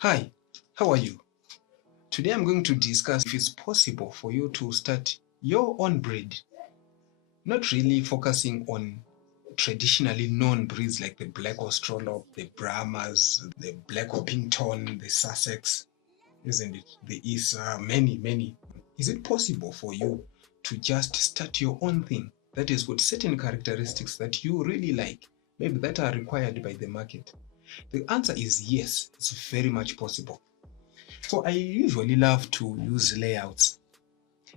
Hi, how are you? Today I'm going to discuss if it's possible for you to start your own breed, not really focusing on traditionally known breeds like the Black Australorp, the Brahmas, the Black Orpington, the Sussex, isn't it? The Isa, many. Is it possible for you to just start your own thing that is with certain characteristics that you really like, maybe that are required by the market? The answer is yes, it's very much possible. So I usually love to use layouts.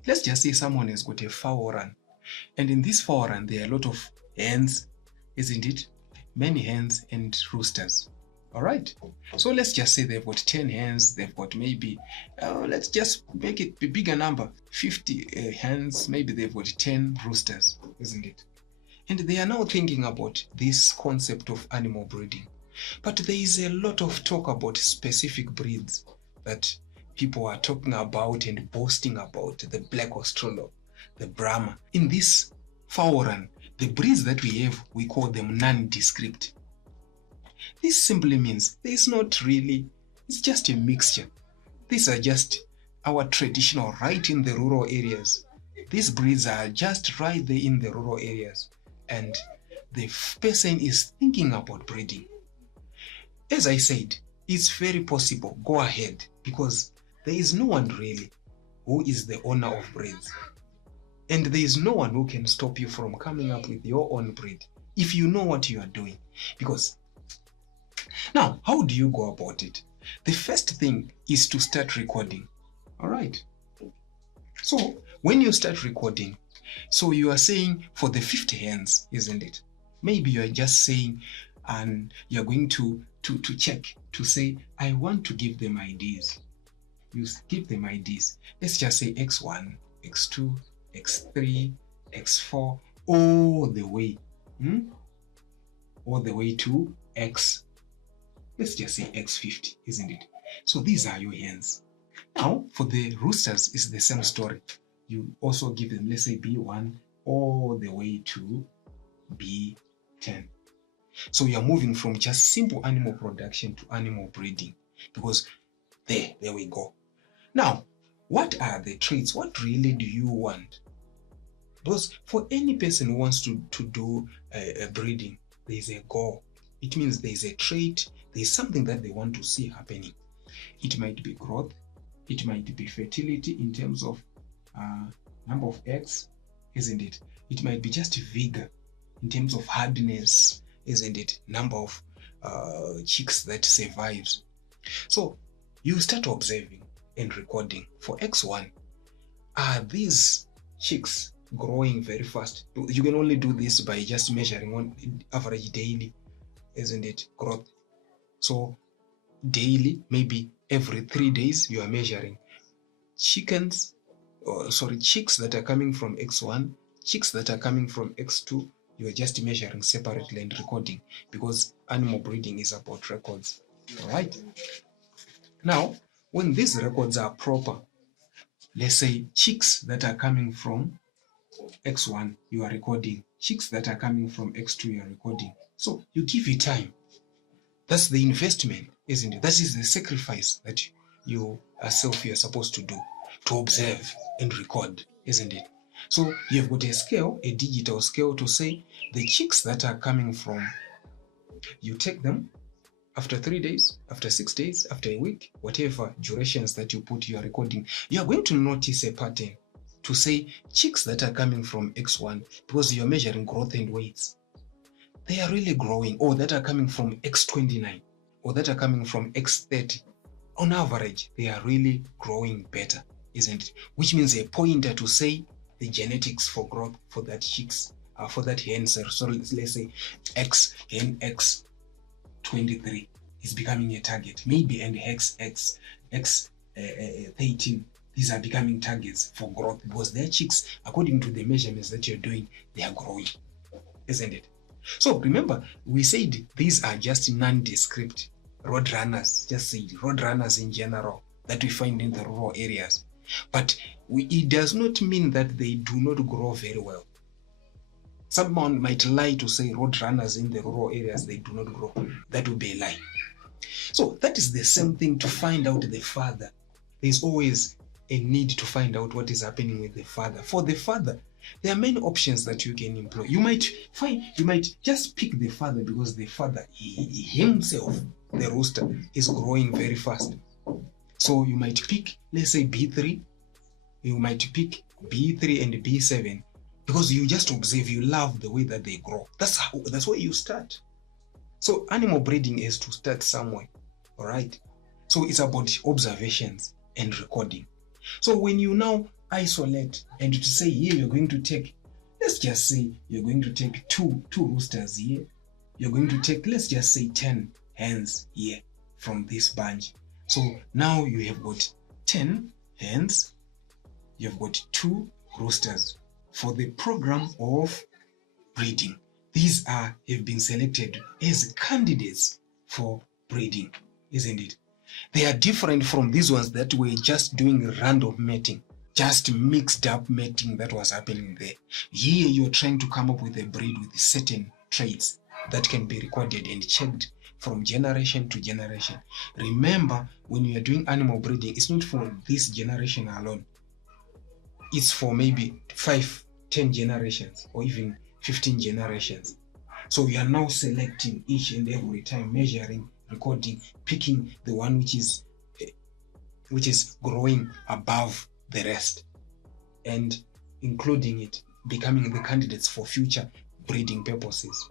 Let's just say someone has got a fowl run, and in this fowl run there are a lot of hens, isn't it? Many hens and roosters. All right. So let's just say they've got 10 hens, they've got maybe, let's just make it a bigger number, 50 hens, maybe they've got 10 roosters, isn't it? And they are now thinking about this concept of animal breeding. But there is a lot of talk about specific breeds that people are talking about and boasting about: the Black Australorp, the Brahma. In this fowl run, the breeds that we have, we call them nondescript. This simply means there is not really, it's just a mixture. These are just our traditional right in the rural areas. These breeds are just right there in the rural areas, and the person is thinking about breeding. As I said, it's very possible. Go ahead, because there is no one really who is the owner of breeds. And there is no one who can stop you from coming up with your own breed if you know what you are doing. Because now, how do you go about it? The first thing is to start recording. All right. So when you start recording, so you are saying for the 50 hens, isn't it? Maybe you are just saying, and you're going to check to say, I want to give them IDs. You give them IDs. Let's just say X1, X2, X3, X4, all the way to X. Let's just say X50, isn't it? So these are your hens. Now for the roosters, it's the same story. You also give them, let's say B1 all the way to B10. So you're moving from just simple animal production to animal breeding, because there we go. Now, what are the traits? What really do you want? Because for any person who wants to do a breeding, there's a goal. It means there's a trait, there's something that they want to see happening. It might be growth, it might be fertility in terms of number of eggs, isn't it? It might be just vigor in terms of hardness, isn't it? Number of chicks that survives. So you start observing and recording. For X1, are these chicks growing very fast? You can only do this by just measuring on average daily, isn't it? Growth. So daily, maybe every 3 days, you are measuring chicks that are coming from X1, chicks that are coming from X2. You are just measuring separately and recording, because animal breeding is about records. All right. Now, when these records are proper, let's say chicks that are coming from X1, you are recording. Chicks that are coming from X2, you are recording. So you give it time. That's the investment, isn't it? That is the sacrifice that you yourself are supposed to do, to observe and record, isn't it? So you've got a scale, a digital scale, to say the chicks that are coming from, you take them after 3 days, after 6 days, after a week, whatever durations that you put, you are recording. You are going to notice a pattern to say chicks that are coming from X1, because you're measuring growth and weights. They are really growing, or that are coming from X29, or that are coming from X30. On average, they are really growing better, isn't it? Which means a pointer to say the genetics for growth for that chicks, for that hen. So let's say hen X23 is becoming a target, maybe, and X13. These are becoming targets for growth, because their chicks, according to the measurements that you're doing, they are growing, isn't it? So remember, we said these are just nondescript road runners, just say road runners in general, that we find in the rural areas. But it does not mean that they do not grow very well. Someone might lie to say road runners in the rural areas, they do not grow. That would be a lie. So that is the same thing to find out the father. There's always a need to find out what is happening with the father. For the father, there are many options that you can employ. You might just pick the father because the father himself, the rooster, is growing very fast. So you might pick, let's say B3. You might pick B3 and B7 because you just observe, you love the way that they grow. That's where you start. So animal breeding is to start somewhere, all right? So it's about observations and recording. So when you now isolate and to say here you're going to take, let's just say you're going to take two roosters here. You're going to take, let's just say 10 hens here from this bunch. So now you have got 10 hens, you've got 2 roosters for the program of breeding. These have been selected as candidates for breeding, isn't it? They are different from these ones that were just doing random mating, just mixed up mating that was happening there. Here you're trying to come up with a breed with certain traits that can be recorded and checked from generation to generation. Remember, when you are doing animal breeding, it's not for this generation alone. It's for maybe 5, 10 generations or even 15 generations. So you are now selecting each and every time, measuring, recording, picking the one which is growing above the rest and including it, becoming the candidates for future breeding purposes.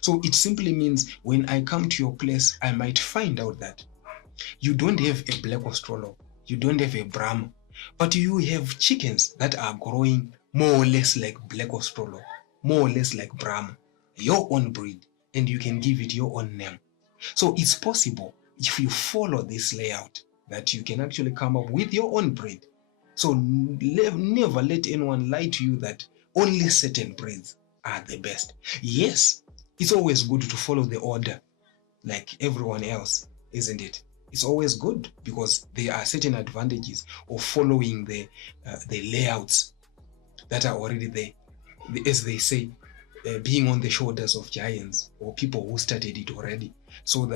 So it simply means when I come to your place, I might find out that you don't have a black Australo, you don't have a Brahma, but you have chickens that are growing more or less like black Australo, more or less like Brahma, your own breed, and you can give it your own name. So it's possible if you follow this layout that you can actually come up with your own breed. So never let anyone lie to you that only certain breeds are the best. Yes, it's always good to follow the order like everyone else, isn't it? It's always good because there are certain advantages of following the layouts that are already there. As they say, being on the shoulders of giants or people who started it already. So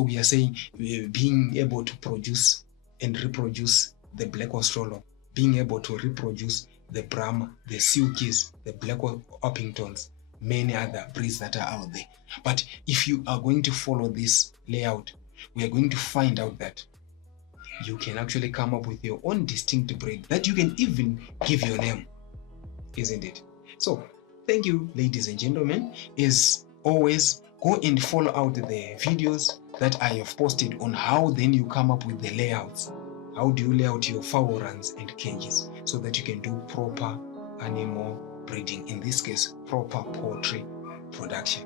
we are saying being able to produce and reproduce the black Australo, being able to reproduce the Brahma, the Silkies, the black Orpingtons, many other breeds that are out there. But if you are going to follow this layout, we are going to find out that you can actually come up with your own distinct breed that you can even give your name, isn't it? So thank you, ladies and gentlemen. As always, go and follow out the videos that I have posted on how then you come up with the layouts. How do you lay out your fowl runs and cages so that you can do proper animal breeding, in this case, proper poultry production.